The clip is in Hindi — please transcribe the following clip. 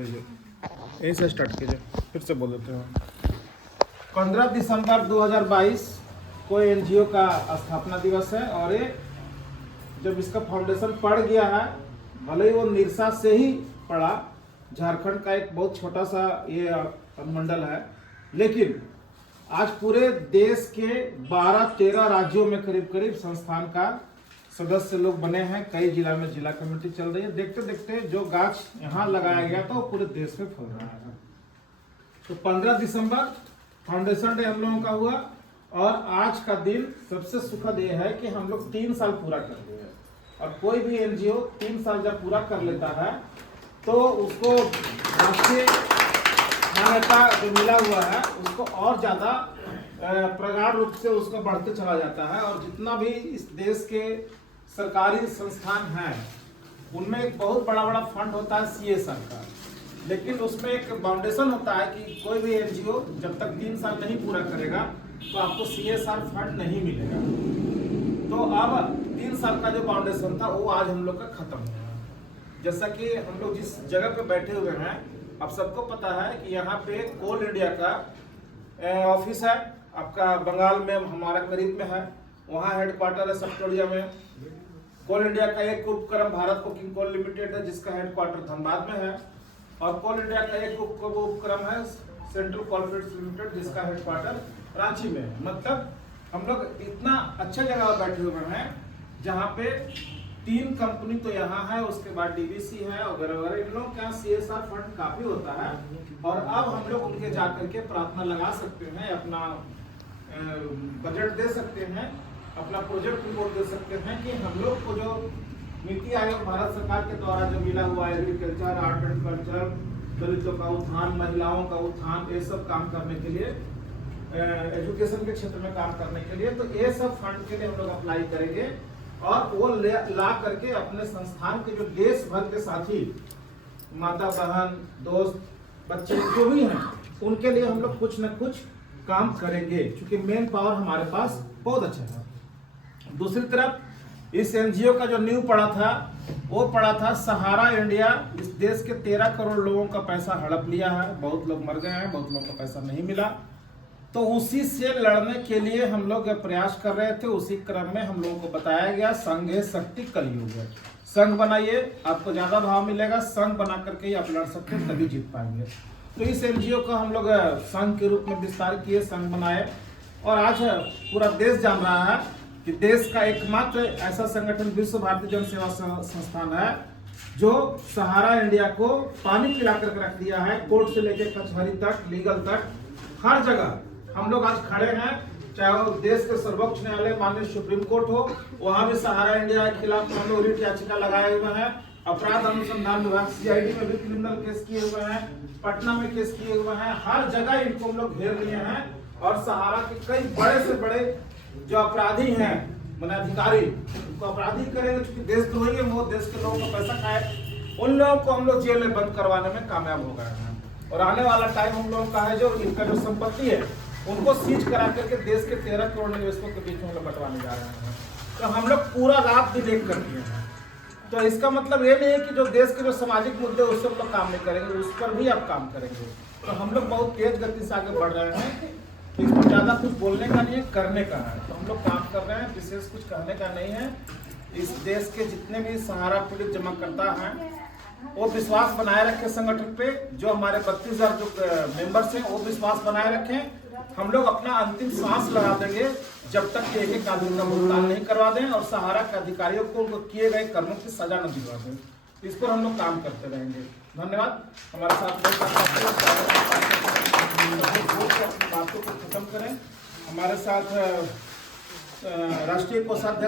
यहीं से स्टार्ट कीजिए, फिर से बोल देते हैं। 15 दिसंबर 2022 को एनजीओ का स्थापना दिवस है और ये जब इसका फाउंडेशन पड़ गया है, भले ही वो निरसा से ही पड़ा, झारखंड का एक बहुत छोटा सा ये मंडल है, लेकिन आज पूरे देश के 12-13 राज्यों में करीब करीब संस्थान का सदस्य लोग बने हैं। कई जिला में जिला कमेटी चल रही है। देखते देखते जो गाछ यहाँ लगाया गया था वो पूरे देश में फैल रहा है। तो 15 दिसंबर फाउंडेशन डे हम लोगों का हुआ और आज का दिन सबसे सुखद ये है कि हम लोग 3 साल पूरा कर दिए हैं। और कोई भी एनजीओ 3 साल जब पूरा कर लेता है तो उसको राष्ट्रीय मान्यता जो मिला हुआ है उसको और ज्यादा प्रगाढ़ रूप से उसको बढ़ते चला जाता है। और जितना भी इस देश के सरकारी संस्थान हैं उनमें एक बहुत बड़ा बड़ा फंड होता है सीएसआर का, लेकिन उसमें एक फाउंडेशन होता है कि कोई भी एनजीओ जब तक 3 साल नहीं पूरा करेगा तो आपको सीएसआर फंड नहीं मिलेगा। तो अब 3 साल का जो फाउंडेशन था वो आज हम लोग का खत्म हो गया। जैसा कि हम लोग जिस जगह पे बैठे हुए हैं, आप सबको पता है कि यहाँ पे कोल इंडिया का ऑफिस है, आपका बंगाल में हमारा करीब में है, वहाँ हेडक्वार्टर है सप्तोरिया में। कोल इंडिया का एक उपक्रम भारत कोकिंग कोल लिमिटेड है जिसका हेडक्वार्टर धनबाद में है, और कोल इंडिया का एक उपक्रम है सेंट्रल कोलफील्ड्स लिमिटेड जिसका हेडक्वार्टर रांची में है। मतलब हम लोग इतना अच्छा जगह बैठे हुए हैं जहाँ पे 3 कंपनी तो यहाँ है, उसके बाद डीवीसी है वगैरह वगैरह। इन लोगों का सीएसआर फंड काफी होता है और अब हम लोग उनके जाकर के प्रार्थना लगा सकते हैं, अपना बजट दे सकते हैं, अपना प्रोजेक्ट रिपोर्ट दे सकते हैं कि हम लोग को जो नीति आयोग भारत सरकार के द्वारा जो मिला हुआ एग्रीकल्चर, आर्ट एंड कल्चर, दलितों का उत्थान, महिलाओं का उत्थान, ये सब काम करने के लिए, एजुकेशन के क्षेत्र में काम करने के लिए, तो ये सब फंड के लिए हम लोग अप्लाई करेंगे और वो ला करके अपने संस्थान के जो देश भर के साथी, माता बहन, दोस्त, बच्चे जो भी हैं उनके लिए हम लोग कुछ न कुछ काम करेंगे, क्योंकि मेन पावर हमारे पास बहुत अच्छा है। दूसरी तरफ इस एनजीओ का जो नींव पड़ा था वो पड़ा था सहारा इंडिया। इस देश के 13 करोड़ लोगों का पैसा हड़प लिया है, बहुत लोग मर गए हैं, बहुत लोगों का पैसा नहीं मिला। तो उसी से लड़ने के लिए हम लोग प्रयास कर रहे थे। उसी क्रम में हम लोगों को बताया गया संघ है शक्ति कलयुग है, संघ बनाइए, आपको ज्यादा भाव मिलेगा, संघ बना करके ही आप लड़ सकते हैं, तभी जीत पाएंगे। तो इस एनजीओ को हम लोग संघ के रूप में विस्तार किए, संघ बनाए, और आज पूरा देश जान रहा है कि देश का एकमात्र ऐसा संगठन विश्व भारती जन सेवा संस्थान है जो सहारा इंडिया को पानी पिला करके रख दिया है। कोर्ट से लेकर कचहरी तक, लीगल तक, हर जगह हम लोग आज खड़े हैं। चाहे वो देश के सर्वोच्च न्यायालय माननीय सुप्रीम कोर्ट हो, वहां भी सहारा इंडिया के खिलाफ हम लोग रिट याचिका लगाए हुए हैं। अपराध अनुसंधान विभाग सीआईडी में भी क्रिमिनल केस किए हुए हैं, पटना में केस किए हुए हैं, हर जगह इनको हम लोग घेर लिए हैं। और सहारा के कई बड़े से बड़े जो अपराधी हैं, मैंने अधिकारी, उनको अपराधी करेंगे क्योंकि देशद्रोही है, वो देश के लोगों का पैसा खाए, उन लोगों को हम लोग जेल में बंद करवाने में कामयाब हो गए हैं। और आने वाला टाइम हम लोगों का है जो इनका जो संपत्ति है उनको सीज करा करके देश के 13 करोड़ निवेशकों के बीच में हम लोग बंटवाने जा रहे हैं। तो हम लोग पूरा रात भी देख कर दिए हैं। तो इसका मतलब ये नहीं है कि जो देश के जो सामाजिक मुद्दे उस पर हम लोग काम नहीं करेंगे, उस पर भी आप काम करेंगे। तो हम लोग बहुत तेज गति से आगे बढ़ रहे हैं। इसमें ज़्यादा कुछ बोलने का नहीं है, करने का है। तो हम लोग काम कर रहे हैं, विशेष कुछ कहने का नहीं है। इस देश के जितने भी सहारा पीड़ित जमाकर्ता हैं वो विश्वास बनाए रखें संगठन पे। जो हमारे 32,000 जो मेंबर्स हैं वो विश्वास बनाए रखें। हम लोग अपना अंतिम सांस लगा देंगे जब तक कि एक आदमी का भुगतान नहीं करवा दें और सहारा के अधिकारियों को उनको किए गए कर्मों की सजा न दिलवा दें। इस पर हम लोग काम करते रहेंगे। धन्यवाद। हमारे साथ बातों को खत्म करें। हमारे साथ राष्ट्रीय कोषाध्यक्ष